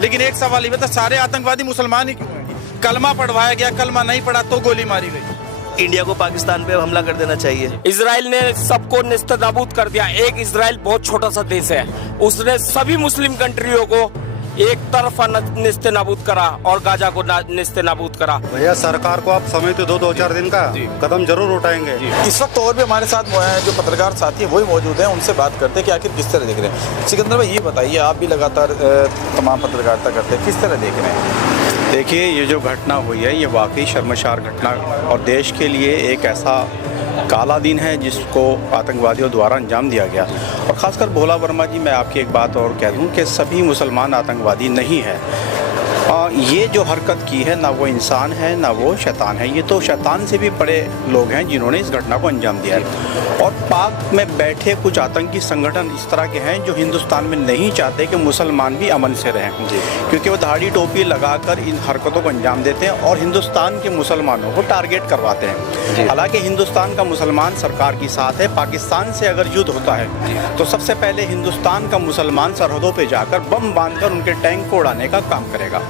लेकिन एक सवाल ये बता, सारे आतंकवादी मुसलमान ही क्यों हैं? कलमा पढ़वाया गया, कलमा नहीं पढ़ा तो गोली मारी गई। इंडिया को पाकिस्तान पे हमला कर देना चाहिए। इजराइल ने सबको नेस्तनाबूद कर दिया। एक इजराइल बहुत छोटा सा देश है, उसने सभी मुस्लिम कंट्रियों को एक तरफा नेस्तनाबूद करा और गाजा को नेस्तनाबूद करा। भैया सरकार को आप समय तो दो चार दिन का कदम जरूर उठाएंगे। इस वक्त और भी हमारे साथ जो पत्रकार साथी है वही मौजूद हैं, उनसे बात करते हैं कि आखिर किस तरह देख रहे हैं। सिकंदर भाई ये बताइए, आप भी लगातार तमाम पत्रकारिता करते हैं, किस तरह देख रहे हैं? देखिए, ये जो घटना हुई है ये वाकई शर्मसार घटना और देश के लिए एक ऐसा काला दिन है जिसको आतंकवादियों द्वारा अंजाम दिया गया। और ख़ासकर भोला वर्मा जी, मैं आपकी एक बात और कह दूं कि सभी मुसलमान आतंकवादी नहीं है। ये जो हरकत की है ना वो इंसान है ना वो शैतान है, ये तो शैतान से भी बड़े लोग हैं जिन्होंने इस घटना को अंजाम दिया है। और पाक में बैठे कुछ आतंकी संगठन इस तरह के हैं जो हिंदुस्तान में नहीं चाहते कि मुसलमान भी अमन से रहें, क्योंकि वो दाढ़ी टोपी लगाकर इन हरकतों को अंजाम देते हैं और हिंदुस्तान के मुसलमानों को टारगेट करवाते हैं। हालांकि हिंदुस्तान का मुसलमान सरकार के साथ है। पाकिस्तान से अगर युद्ध होता है तो सबसे पहले हिंदुस्तान का मुसलमान सरहदों पर जाकर बम बांधकर उनके टैंक को उड़ाने का काम करेगा।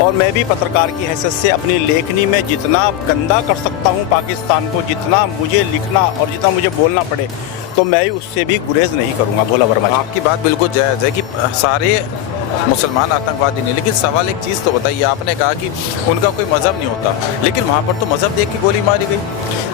और मैं भी पत्रकार की हैसियत से अपनी लेखनी में जितना गंदा कर सकता हूं पाकिस्तान को, जितना मुझे लिखना और जितना मुझे बोलना पड़े, तो मैं उससे भी गुरेज नहीं करूंगा। भोला वर्मा, आपकी बात बिल्कुल जायज़ है कि सारे मुसलमान आतंकवादी नहीं, लेकिन सवाल एक चीज़ तो बताइए, आपने कहा कि उनका कोई मज़हब नहीं होता, लेकिन वहाँ पर तो मज़हब देख के गोली मारी गई।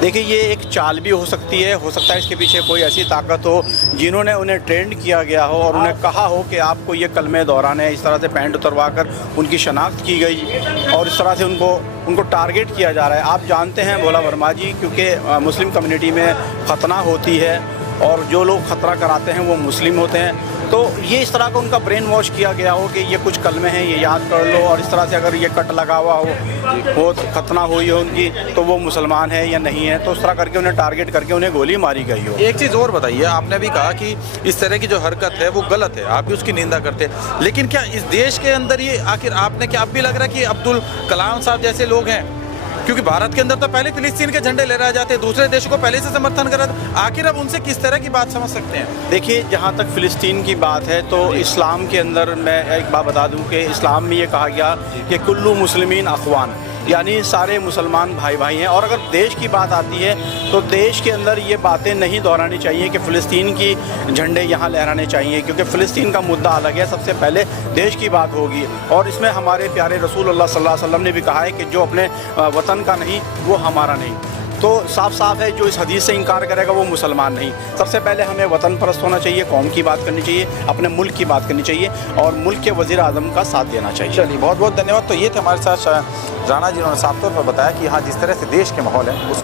देखिए, ये एक चाल भी हो सकती है, हो सकता है इसके पीछे कोई ऐसी ताकत हो जिन्होंने उन्हें ट्रेंड किया गया हो और उन्हें कहा हो कि आपको ये कलमे दौरान है, इस तरह से पैंट उतरवा कर उनकी शनाख्त की गई और इस तरह से उनको टारगेट किया जा रहा है। आप जानते हैं भोला वर्मा जी, क्योंकि मुस्लिम कम्युनिटी में खतना होती है और जो लोग खतरा कराते हैं वो मुस्लिम होते हैं, तो ये इस तरह का उनका ब्रेन वॉश किया गया हो कि ये कुछ कलमे हैं, ये याद कर लो, और इस तरह से अगर ये कट लगा हुआ हो, वो खतना हुई हो उनकी, तो वो मुसलमान है या नहीं है, तो उस तरह करके उन्हें टारगेट करके उन्हें गोली मारी गई हो। एक चीज़ और बताइए, आपने भी कहा कि इस तरह की जो हरकत है वो गलत है, आप भी उसकी निंदा करते हैं, लेकिन क्या इस देश के अंदर ये आखिर आपने क्या अब भी लग रहा है कि अब्दुल कलाम साहब जैसे लोग हैं? क्योंकि भारत के अंदर तो पहले फिलिस्तीन के झंडे लहराए जाते हैं, दूसरे देशों को पहले से समर्थन करा, आखिर अब उनसे किस तरह की बात समझ सकते हैं? देखिए, जहाँ तक फ़िलिस्तीन की बात है तो इस्लाम के अंदर मैं एक बात बता दूँ कि इस्लाम में ये कहा गया कि कुल्लू मुस्लिमीन अख़वान, यानी सारे मुसलमान भाई भाई हैं। और अगर देश की बात आती है तो देश के अंदर ये बातें नहीं दोहरानी चाहिए कि फ़िलिस्तीन की झंडे यहाँ लहराने चाहिए, क्योंकि फ़िलिस्तीन का मुद्दा अलग है। सबसे पहले देश की बात होगी और इसमें हमारे प्यारे रसूल अल्लाह सल्लल्लाहु अलैहि वसल्लम ने भी कहा है कि जो अपने वतन का नहीं वो हमारा नहीं। तो साफ साफ है, जो इस हदीस से इनकार करेगा वो मुसलमान नहीं। सबसे पहले हमें वतन परस्त होना चाहिए, कौम की बात करनी चाहिए, अपने मुल्क की बात करनी चाहिए और मुल्क के वज़ीर आज़म का साथ देना चाहिए। चलिए, बहुत बहुत धन्यवाद। तो ये थे हमारे साथ राणा, जिन्होंने साफ तौर पर बताया कि हाँ, जिस तरह से देश के माहौल है उस